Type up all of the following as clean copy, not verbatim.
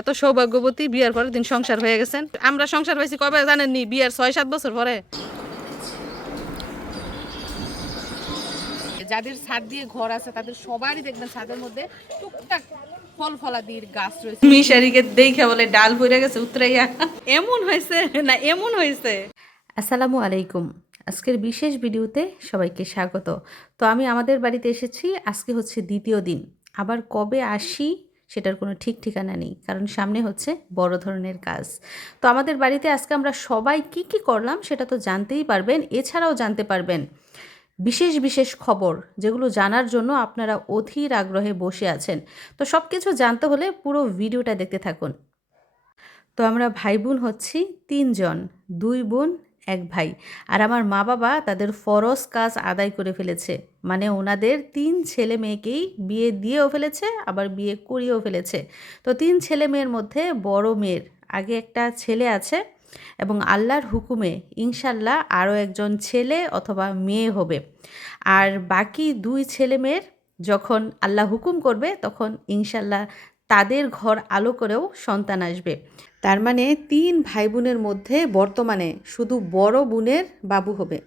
এত সৌভাগ্যবতী, বিয়ার পরের দিন সংসার হয়ে গেছেন। আমরা সংসার হয়েছি কবে জানেননি? বিয়ার 6-7 বছর পরে। যাদের ছাদ দিয়ে ঘর আছে তাদের সবারই দেখবেন ছাদের মধ্যে টুকটাক ফল ফলাদির গাছ রয়েছে। মিশারিকে দেখে বলে ডাল পড়ে গেছে উতরাইয়া। এমন হয়েছে না এমন হয়েছে। আসসালামু আলাইকুম। আজকের বিশেষ ভিডিওতে সবাইকে স্বাগত। তো আমি আমাদের বাড়িতে এসেছি, আজকে হচ্ছে দ্বিতীয় দিন। আবার কবে আসি সেটার কোনো ঠিক ঠিকানা নেই, কারণ সামনে হচ্ছে বড় ধরনের কাজ। তো আমাদের বাড়িতে আজকে আমরা সবাই কি কি করলাম সেটা তো জানতেই পারবেন, এছাড়াও জানতে পারবেন বিশেষ বিশেষ খবর, যেগুলো জানার জন্য আপনারা অধীর আগ্রহে বসে আছেন। তো সব কিছু জানতে হলে পুরো ভিডিওটা দেখতে থাকুন। তো আমরা ভাই বোন হচ্ছি 3 জন, 2 বোন 1 ভাই। আর আমার মা বাবা তাদের ফরজ কাজ আদায় করে ফেলেছে, মানে ওনাদের 3 ছেলে মেয়েকেই বিয়ে দিয়েও ফেলেছে, আবার বিয়ে করিয়েও ফেলেছে। তো 3 ছেলে মেয়ের মধ্যে বড় মেয়ের আগে একটা ছেলে আছে, এবং আল্লাহর হুকুমে ইনশাল্লাহ আরও একজন ছেলে অথবা মেয়ে হবে। আর বাকি 2 ছেলে মেয়ের যখন আল্লাহ হুকুম করবে তখন ইনশাল্লাহ তাদের ঘর আলো করেও সন্তান আসবে। তার মানে 3 ভাই বোনের মধ্যে বর্তমানে শুধু বড় বোনের বাবু হবে।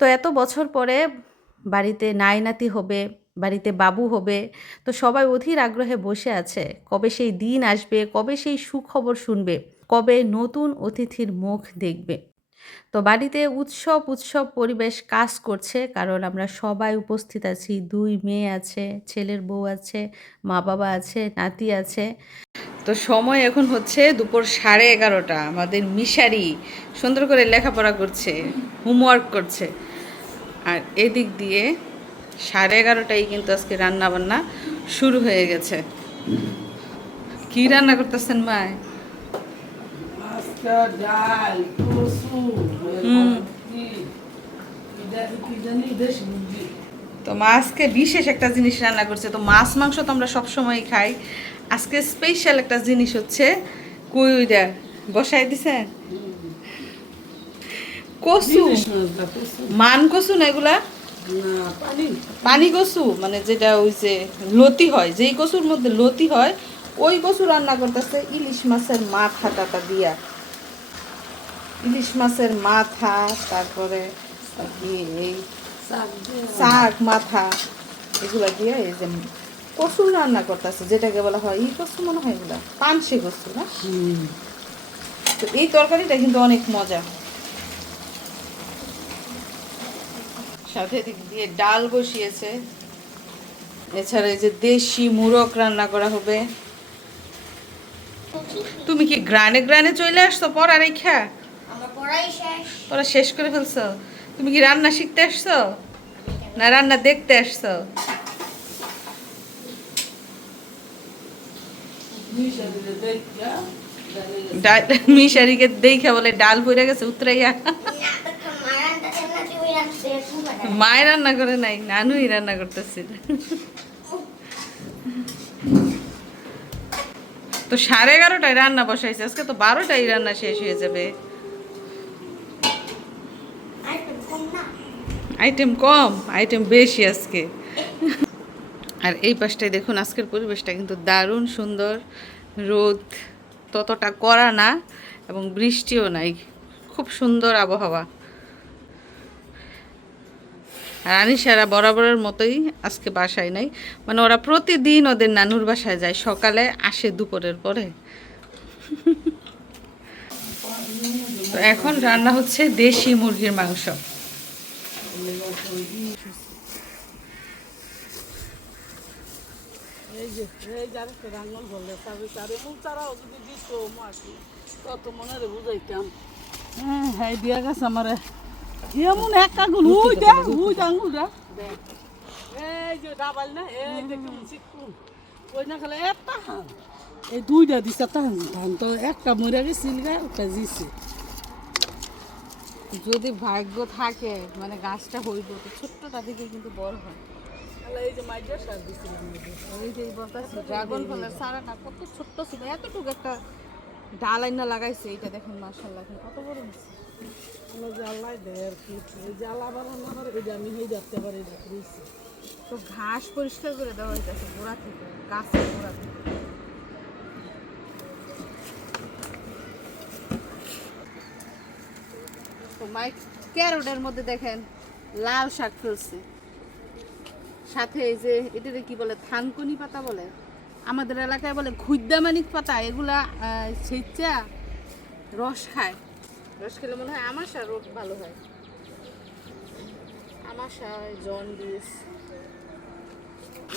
তো এত বছর পরে বাড়িতে নাতি হবে, বাড়িতে বাবু হবে। তো সবাই অধীর আগ্রহে বসে আছে, কবে সেই দিন আসবে, কবে সেই সুখবর শুনবে, কবে নতুন অতিথির মুখ দেখবে। তো বাড়িতে উৎসব উৎসব পরিবেশ কাজ করছে, কারণ আমরা সবাই উপস্থিত আছি। 2 মেয়ে আছে, ছেলের বউ আছে, মা বাবা আছে, নাতি আছে। তো সময় এখন হচ্ছে দুপুর 11:30। আমাদের মিশারি সুন্দর করে লেখাপড়া করছে, হোমওয়ার্ক করছে। আর এদিক দিয়ে 11:30টাই কিন্তু আজকে রান্না বান্না শুরু হয়ে গেছে। কি রান্না করতেছেন মায়? তো মা আজকে বিশেষ একটা জিনিস রান্না করছে। তো মাছ মাংস তো আমরা সবসময় খাই, আজকে স্পেশাল একটা জিনিস হচ্ছে কুইডা বসাই দিছে কচু। মান কচু না এগুলা, পানি কচু, মানে যেটা ওই যে লতি হয়, যেই কচুর মধ্যে লতি হয় ওই কচু রান্না করতেছে ইলিশ মাছের মাথা টাটা দিয়া। ইলিশ মাছের মাথা, তারপরে কি এই শাক মাথা, এগুলা দিয়ে এই যে কচু রান্না করতেছে, যেটাকে বলা হয় ই কচু মনে হয়, এগুলা পানসে কচু না। তো এই তরকারিটা কিন্তু অনেক মজা। সাথে দিক দিয়ে ডাল বসিয়েছে, এছাড়া এই যে দেশি মুরগ রান্না করা হবে। তুমি কি গ্রানে গ্রানে চলে আসছো পড়া রেখা? পড়া শেষ করে ফেলছো? তুমি কি রান্না শিখতে আসছো না রান্না দেখতে আসছো? মিশারিকে দেখে বলে ডাল পড়ে গেছে উতরাইয়া। মায়ের রান্না করে নাই, নানুই রান্না করতেছিল। তো 11:30টায় রান্না বসাইছে, আজকে তো 12টায় রান্না শেষ হয়ে যাবে। আইটেম কম, আইটেম বেশি আজকে। আর এই পাশটায় দেখুন, আজকের পরিবেশটা কিন্তু দারুণ সুন্দর। রোদ ততটা কড়া না এবং বৃষ্টিও নাই, খুব সুন্দর আবহাওয়া। আর আনিশারা বরাবরের মতোই আজকে বাসায় নাই, মানে ওরা প্রতিদিন ওদের নানুর বাসায় যায়, সকালে আসে দুপুরের পরে। তো এখন রান্না হচ্ছে দেশি মুরগির মাংস। এই যে এই যারা রাঙ্গল বললে তারে মুখ তারাও যদি দিত মাসি তত মনে রে বুঝাইতাম। হ্যাঁ হ্যাঁ দিয়া গেছে আমার এমন এক আঙুল উই আঙুলটা এই যে ডাবাল না এই দেখুন চিকুন ওই না খালে একটা এই 2টা দিছে ধান তো একটা মরে গেছিল গা, ওটা দিছে। যদি ভাগ্য থাকে মানে গাছটা হইব, তো ছোট্টটা দিকে কিন্তু বড় হয়। এই যে মাইজা সার দিছিলাম ওই যে বলতেছি ড্রাগন ফলের চারাটা কত ছোট্ট ছিল, এতটুকু একটা ডাল আইনা লাগাইছে। এইটা দেখুন মাশাআল্লাহ কত বড় হয়েছে। যে আল্লাহ দেয় আর কি, এই যে আল্লাহ বানানো আমার এই যে আমি হয়ে যাচ্ছে আবার এই দিয়েছি তো ঘাস পরিষ্কার করে দেওয়া হইতেছে গোড়া থেকে, গাছের গোড়া থেকে। তো মাইক ক্যারোটের মধ্যে দেখেন লাল শাক ফেলছে, সাথে এই যে এটাকে কি বলে থানকুনি পাতা বলে, আমাদের এলাকায় বলে খুদ্দামানিক পাতা। এগুলা ছেঁচা রস খায়, রস খেলে মনে হয় আমাশা রোগ ভালো হয়, আমাশা, জন্ডিস,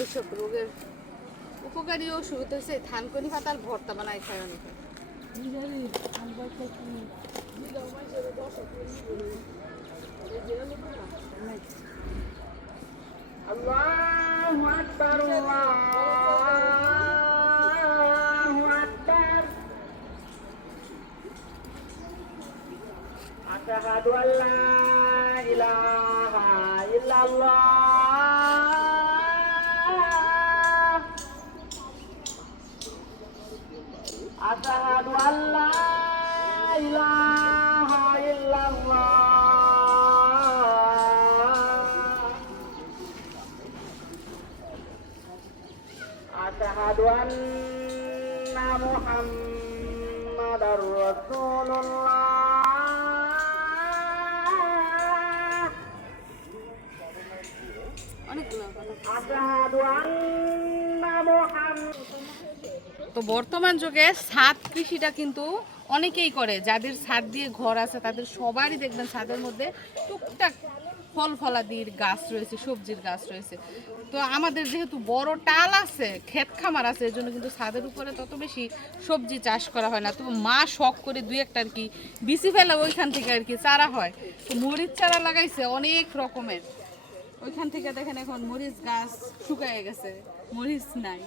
এসব রোগের উপকারী ওষুধ হচ্ছে থানকুনি পাতার ভর্তা বানায় খায় অনেকে। আল্লাহু আকবার, আল্লাহু আকবার। আশহাদু আল্লা ইলাহা ইল্লাল্লাহ, আশহাদু আল্লা ইলাহা ইল্লাল্লাহ, আশহাদু আন্না মুহাম্মাদার রাসূলুল্লাহ। তো বর্তমান যুগে ছাদ কৃষিটা কিন্তু অনেকেই করে, যাদের ছাদ দিয়ে ঘর আছে তাদের সবারই দেখবেন ছাদের মধ্যে টুকটাক ফল ফলাদির গাছ রয়েছে, সবজির গাছ রয়েছে। তো আমাদের যেহেতু বড় টাল আছে, ক্ষেত খামার আছে, এর জন্য কিন্তু ছাদের উপরে তত বেশি সবজি চাষ করা হয় না। তো মা শখ করে দুই একটা আর কি বিচি ফেলা ওইখান থেকে আর কি চারা হয়। তো মরিচ চারা লাগাইছে অনেক রকমের, ওইখান থেকে দেখেন এখন মরিচ গাছ শুকায় গেছে, মরিচ নাই।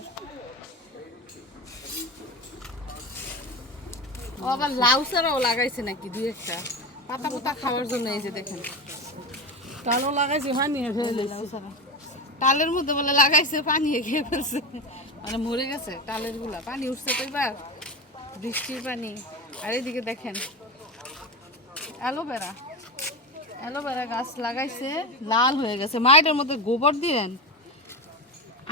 ও আবার লাউ চারাও লাগাইছে নাকি দুই একটা পাতা পাতা খাওয়ার জন্য। এই যে দেখেন কালো লাগাইছে, হানিয়ে ফেলে লাউ চারা টালের মধ্যে বলে লাগাইছে, পানি খেয়ে ফেলছে, মানে মরে গেছে টালের গুলা। পানি উঠছে তো এবার বৃষ্টির পানি। আর এইদিকে দেখেন অ্যালোভেরা, অ্যালোভেরা গাছ লাগাইছে, লাল হয়ে গেছে। মাটির মধ্যে গোবর দিলেন,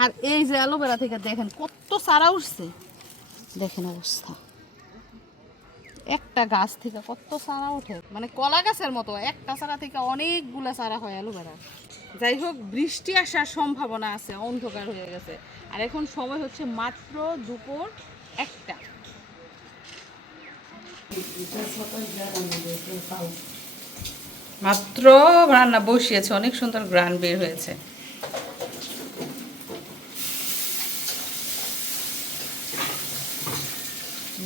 আর এই যে অ্যালোভেরা থেকে দেখেন কত চারা উঠছে, দেখেন অবস্থা। একটা গাছ থেকে কত চারা ওঠে, মানে কলা গাছের মতো একটা চারা থেকে অনেকগুলা চারা হয় অ্যালোভেরা। যাই হোক, বৃষ্টি আসার সম্ভাবনা আছে, অন্ধকার হয়ে গেছে। আর এখন সময় হচ্ছে মাত্র দুপুর 1টা। মাত্র রান্না বসিয়েছে, অনেক সুন্দর গ্রান বের হয়েছে।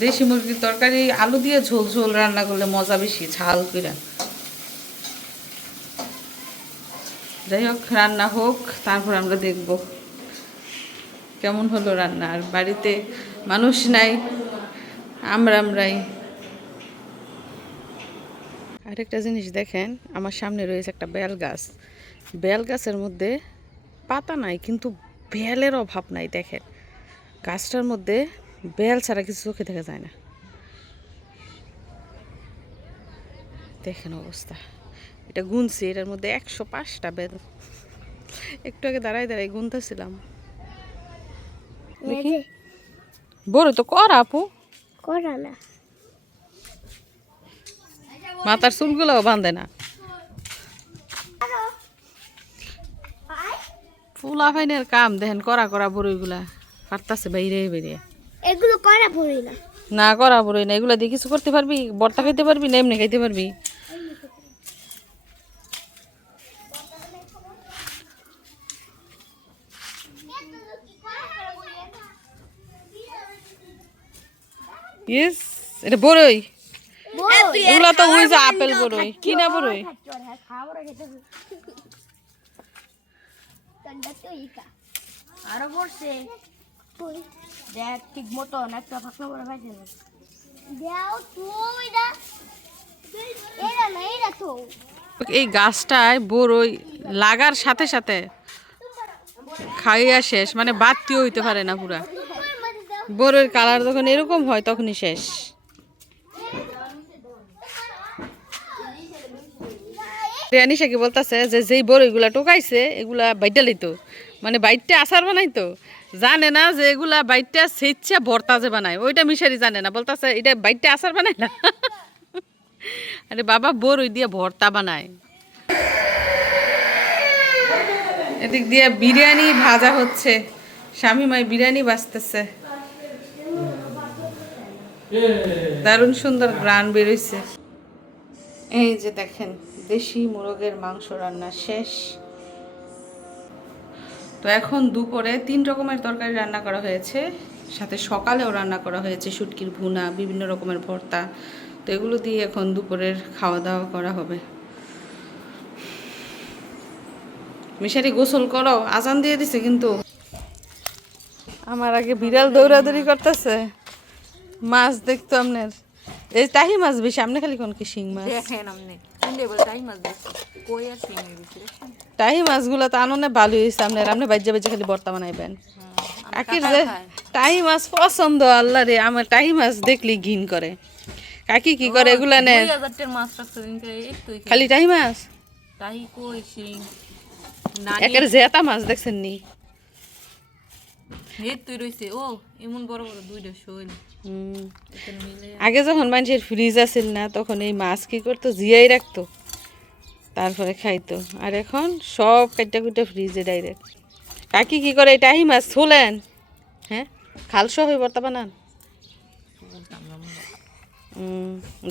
দেশি মুরগির তরকারি আলু দিয়ে ঝোল ঝোল রান্না করলে মজা বেশি, ঝাল করে। যাই হোক, রান্না হোক, তারপর আমরা দেখব কেমন হলো রান্না। আর বাড়িতে মানুষ নাই, আমরাই। আরেকটা জিনিস দেখেন, আমার সামনে রয়েছে একটা বেল গাছ। বেল গাছের মধ্যে পাতা নাই, কিন্তু বেলের অভাব নাই। দেখেন গাছটার মধ্যে বেল ছাড়া কিছু চোখে দেখা যায় না। দেখেন অবস্থা, এটা গুনছি, এটার মধ্যে 105টা বেল। একটু আগে দাঁড়াই দাঁড়াই গুনতেছিলাম। দেখি বড় তো করা আপু, করা না, মাথার চুলগুলোও বাঁধে না। ফুলা ফাইনের কাম দেখেন, করা করা বড়ইগুলা পারতাছে বাইরে বেরিয়ে। এগুলো করা পড়ি না। না করা বড়ই না, এগুলা দিয়ে কিছু করতে পারবি? ভর্তা খাইতে পারবি না এমনি খাইতে পারবি? ইয়েস, এটা বড়ই। এগুলা তো ওই যে আপেল বড়ই, কিনা বড়ই। আরো পড়ছে দেখ ঠিক মতো একটা ফাঁকনা বড় পাইছে না। দেও তুই না, এরা না, এরা তো এই গাছটায় বড়ই লাগার সাথে সাথে খাইয়া শেষ, মানে বাড়তিও হইতে পারে না পুরা। বড়ইর কালার যখন এরকম হয় তখনই শেষ। আনিশা কি বলতেছে যে যেই বড়ইগুলা টোকাইছে এগুলা বাইডা লইতো, মানে বাইটটা আচার বানাই তো জানে না যে এগুলা বাইটটা সেচ্ছা ভর্তা যে বানায় ওইটা মিশারি জানে না বলতেছে এটা বাইটটা আচার বানায় না আরে বাবা বড়ই দিয়ে ভর্তা বানায়। এদিক দিয়ে বিরিয়ানি ভাজা হচ্ছে, স্বামী মাই বিরিয়ানি বাজতেছে, দারুণ সুন্দর গ্রান বেরোইছে। এই যে দেখেন দেশি মুরগের মাংস রান্না শেষ। তো এখন দুপুরে 3 রকমের তরকারি রান্না করা হয়েছে, সাথে সকালেও রান্না করা হয়েছে শুটকির ভুনা, বিভিন্ন রকমের ভর্তা। তো এগুলো দিয়ে এখন দুপুরের খাওয়া দাওয়া করা হবে। মিশারি গোসল করো, আজান দিয়ে দিছে কিন্তু। আমার আগে বিড়াল দৌড়াদৌড়ি করতেছে, মাছ দেখতো আপনার এই তাহি মাছ বেশি, আপনি খালি কোন কি শিং মাছ দেখেন আপনি তাই মাছ বেশি কই আর শিং বেশি। টাহি মাছগুলো তো আননে ভালো হয়েছে আপনার, আপনি বাজ্যা বাজ্যা খালি ভর্তা বানাইবেন। কাকির যে টাহি মাছ পছন্দ, আল্লাহ রে আমার টাহি মাছ দেখলি ঘিন করে। কাকি কি করে এগুলা নেন খালি টাহি মাছ, তাই কই শিং একের জেতা মাছ দেখছেন নি? হে তুই রইছে ও এমন বড় বড় দুইটা শৈল। আগে যখন মানুষের ফ্রিজ আছিল না তখন এই মাছ কি করতো জিয়াই রাখতো তারপরে খাইতো, আর এখন সব কাইটা কুইটা ফ্রিজে ডাইরেক্ট। কাকি কি করে টাহি মাছ ছোলেন, হ্যাঁ খালসা হয়ে ভর্তা বানান।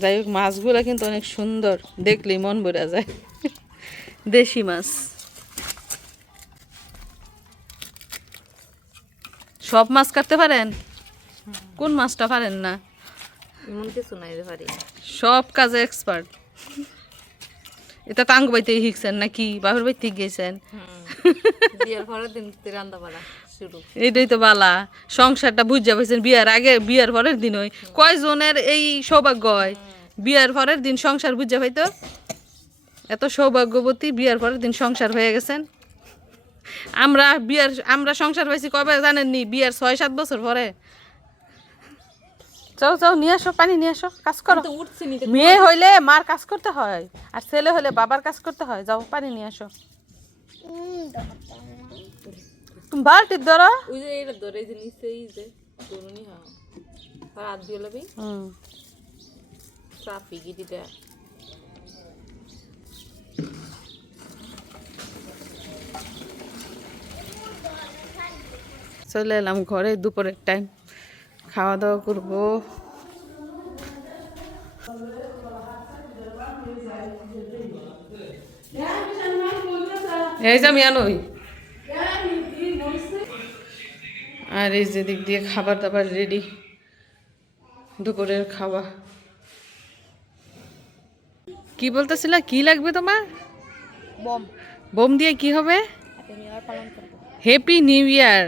যাই হোক মাছগুলো কিন্তু অনেক সুন্দর, দেখলেই মন ভরে যায়। দেশি মাছ সব মাছ কাটতে পারেন, কোন মাছটা পারেন না? এমন কিছু নাই রে পারি, সব কাজে এক্সপার্ট। এটা তাঙ্গ বাইতে শিখছেন নাকি বাপের বাইতে গেছেন? বিয়ার পরের দিন রান্না বাড়া শুরু, এটাই তো বালা সংসারটা বুঝা পাইছেন। বিয়ার আগে বিয়ার পরের দিন ওই কয়জনের এই সৌভাগ্য হয় বিয়ার পরের দিন সংসার বুঝা পাইতো? এত সৌভাগ্যবতী বিয়ার পরের দিন সংসার হয়ে গেছেন। আমরা সংসার পাইছি কবে জানেননি? বিয়ার 6-7 বছর পরে। যাও যাও নিয়ে আসো, পানি নিয়ে আসো, কাজ করো। মেয়ে হইলে মার কাজ করতে হয়, আর ছেলে হলে বাবার কাজ করতে হয়। যাও পানি নিয়ে আসো। তুমি বালতির ধরো, ওই যে এটা ধরে যে নিচে এই যে তরুণী হ্যাঁ হাত দিয়ে লবি ট্রাফিক গিটিটা চলে এলাম ঘরে। দুপুরের টাইম খাওয়া দাওয়া করবো। এই যে আমি আনোই, আর এই যে দিক দিয়ে খাবার দাবার রেডি, দুপুরের খাওয়া। কি বলতেছিল, কি লাগবে তোমার? বম বোম দিয়ে কি হবে? হ্যাপি নিউ ইয়ার পালন করব। হ্যাপি নিউ ইয়ার,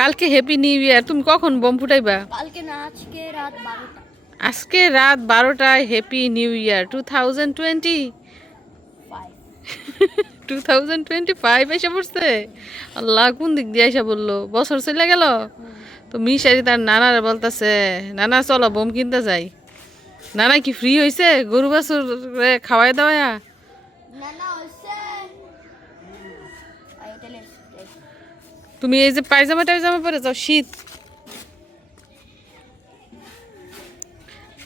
কালকে হ্যাপি নিউ ইয়ার। তুমি কখন বোম ফুটাইবা? কালকে না, আজকে রাত 12টা। আজকে রাত 12টায় হ্যাপি নিউ ইয়ার 2020। 2025 এসে পড়ছে। আল্লাহ কোন দিক দিয়ে এসে বললো, বছর চলে গেল। তো মিশারি তার নানার বলতেছে, নানা চলো বোম কিনতে যাই। নানা কি ফ্রি হয়েছে গরু বাছুর খাওয়াই দাওয়া? তুমি এই যে পায়জামা টাইজামা পরে যাও, শীত।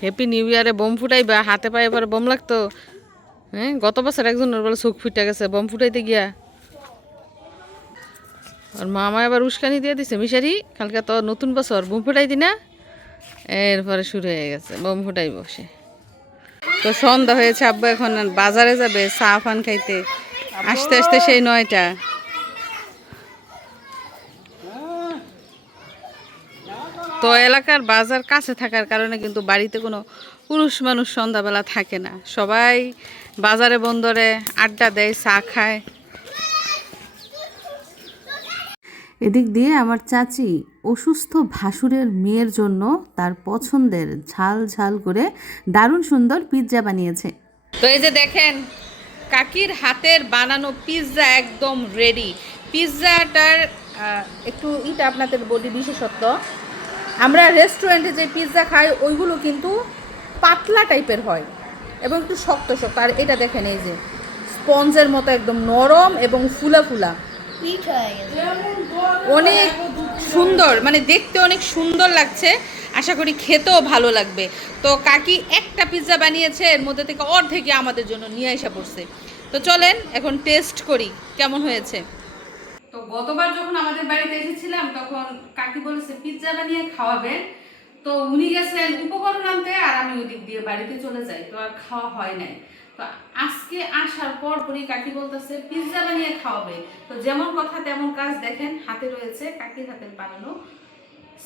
হ্যাপি নিউ ইয়ারে বোম ফুটাইবা, হাতে পায়ে পরে বোম লাগতো। হ্যাঁ গত বছর একজনের বলে চোখ ফুটে গেছে বোম ফুটাইতে গিয়া। আর মামা আবার উস্কানি দিয়ে দিছে, মিশারি কালকে তো নতুন বছর বোম ফুটাই দি না। এরপরে শুরু হয়ে গেছে বোম ফুটাই বসে। তো সন্ধ্যা হয়েছে, আব্বু এখন বাজারে যাবে চা ফান খাইতে, আসতে আসতে সেই 9টা। তো এলাকার বাজার কাছে থাকার কারণে কিন্তু বাড়িতে কোনো পুরুষ মানুষ সন্ধ্যাবেলা থাকে না, সবাই বাজারে বন্দরে আড্ডা দেয়, চা খায়। এদিক দিয়ে আমার চাচি অসুস্থ ভাসুরের মেয়ের জন্য তার পছন্দের ঝাল ঝাল করে দারুণ সুন্দর পিৎজা বানিয়েছে। তো এই যে দেখেন কাকির হাতের বানানো পিৎজা একদম রেডি। পিৎজাটার একটু এটা আপনাদের বলি বিশেষত্ব, আমরা রেস্টুরেন্টে যে পিৎজা খাই ওইগুলো কিন্তু পাতলা টাইপের হয় এবং একটু শক্ত শক্ত, আর এটা দেখেন এই যে স্পঞ্জের মতো একদম নরম এবং ফুলা ফুলা। পিঠ হয়ে গেছে। অনেক সুন্দর, মানে দেখতে অনেক সুন্দর লাগছে। আশা করি খেতেও ভালো লাগবে। তো কাকি একটা পিৎজা বানিয়েছে, এর মধ্যে থেকে অর্ধেকই আমাদের জন্য নিয়ে আসা পড়ছে। তো চলেন এখন টেস্ট করি কেমন হয়েছে। তো গতবার যখন আমাদের বাড়িতে এসেছিলাম তখন কাকি বলেছে পিৎজা বানিয়ে খাওয়াবেন। তো উনি গেছেন উপকরণ আনতে আর আমি ওই দিক দিয়ে বাড়িতে চলে যাই, তো আর খাওয়া হয় নাই। তো আজকে আসার পরই কাকি বলতেছে পিৎজা বানিয়ে খাওয়াবে। তো যেমন কথা তেমন কাজ, দেখেন হাতে রয়েছে কাকির হাতের বানানো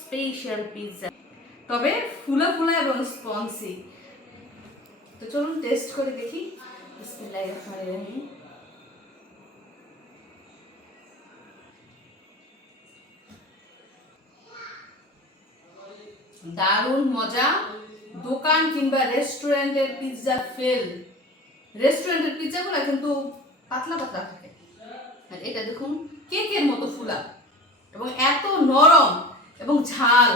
স্পেশাল পিৎজা, তবে ফুলা ফুলা এবং স্পঞ্জি। তো চলুন টেস্ট করে দেখি। বিসমিল্লাহির রহমানির রহিম। দারুণ মজা। দোকান কিংবা রেস্টুরেন্টের পিৎজা ফেল। রেস্টুরেন্টের পিৎজাগুলো কিন্তু পাতলা পাতলা থাকে, আর এটা দেখুন কেকের মতো ফুলা এবং এত নরম এবং ঝাল,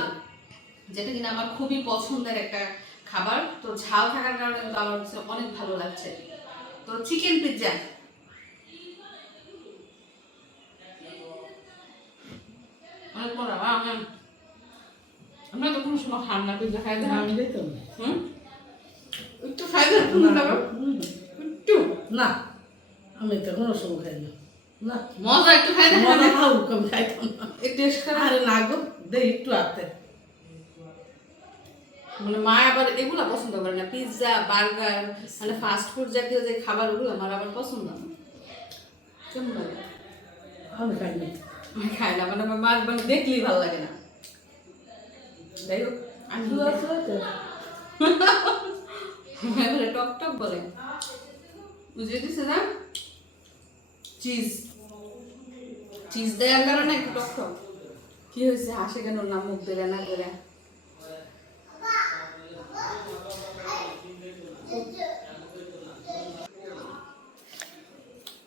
যেটা কিনা আমার খুবই পছন্দের একটা খাবার। তো ঝাল থাকার কারণে কিন্তু আমার কাছে অনেক ভালো লাগছে। তো চিকেন পিৎজা অনেক মজা। আমরা তো কোনো সময় খান না পিৎজা খাই না, আমি যেতাম না। একটু খাই না একটু না, আমি তো কোনো সময় খাই না। না, মজা একটু খাই না, মজা খাবো, আমি খাইতাম না। একটু টেস্ট করে। আরে না গো, দে একটু আতে। মানে মা আবার এগুলা পছন্দ করে না, পিৎজা বার্গার মানে ফাস্ট ফুড জাতীয় যে খাবার ওগুলো আমার আবার পছন্দ না। কেমন লাগে? আমি খাই না। আমি খাই না, মানে আমার মার মানে দেখলেই ভালো লাগে না। যাই হোক আমি শুধু আছে তো। এবারে টক টক বলে বুঝে দিছে না, চিজ চিজ দেওয়ার কারণে একটু টক টক। কি হয়েছে হাসে কেন, না মুখ বেড়ে না করে?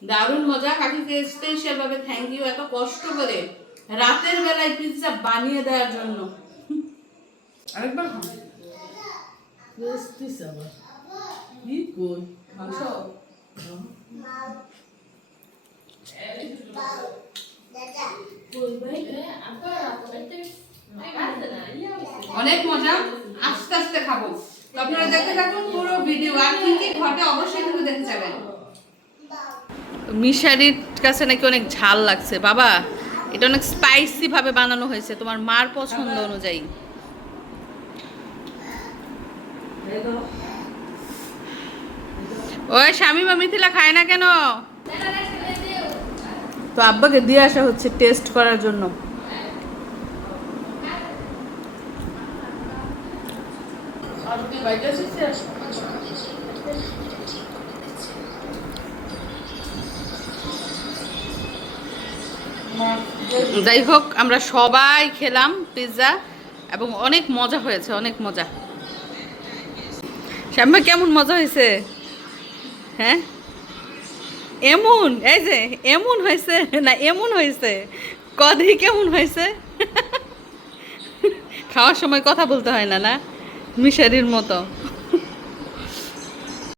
দারুণ মজা। কাকিকে স্পেশাল ভাবে থ্যাংক ইউ, এত কষ্ট করে রাতের বেলায় পিৎজা বানিয়ে দেওয়ার জন্য। আরেকবার খাও। টেস্টিস আবার। কি কই? মাংস অনেক মজা, আস্তে আস্তে খাবো। তো আপনারা দেখতে থাকুন পুরো ভিডিও, আর কি কি ঘটে অবশ্যই কিন্তু দেখতে যাবেন। মিশারির কাছে নাকি অনেক ঝাল লাগছে বাবা, এটা অনেক স্পাইসি ভাবে বানানো হয়েছে তোমার মার পছন্দ অনুযায়ী। ওই শামিমা মিথিলা খায় না কেন? তো আব্বাকে দিয়ে আসা হচ্ছে টেস্ট করার জন্য। যাই হোক আমরা সবাই খেলাম পিৎজা এবং অনেক মজা হয়েছে, অনেক মজা। শ্যামা কেমন মজা হয়েছে? হ্যাঁ এমন, এই যে এমন হয়েছে না এমন হয়েছে, কদি কেমন হয়েছে? খাওয়ার সময় কথা বলতে হয় না, না মিশারির মতো।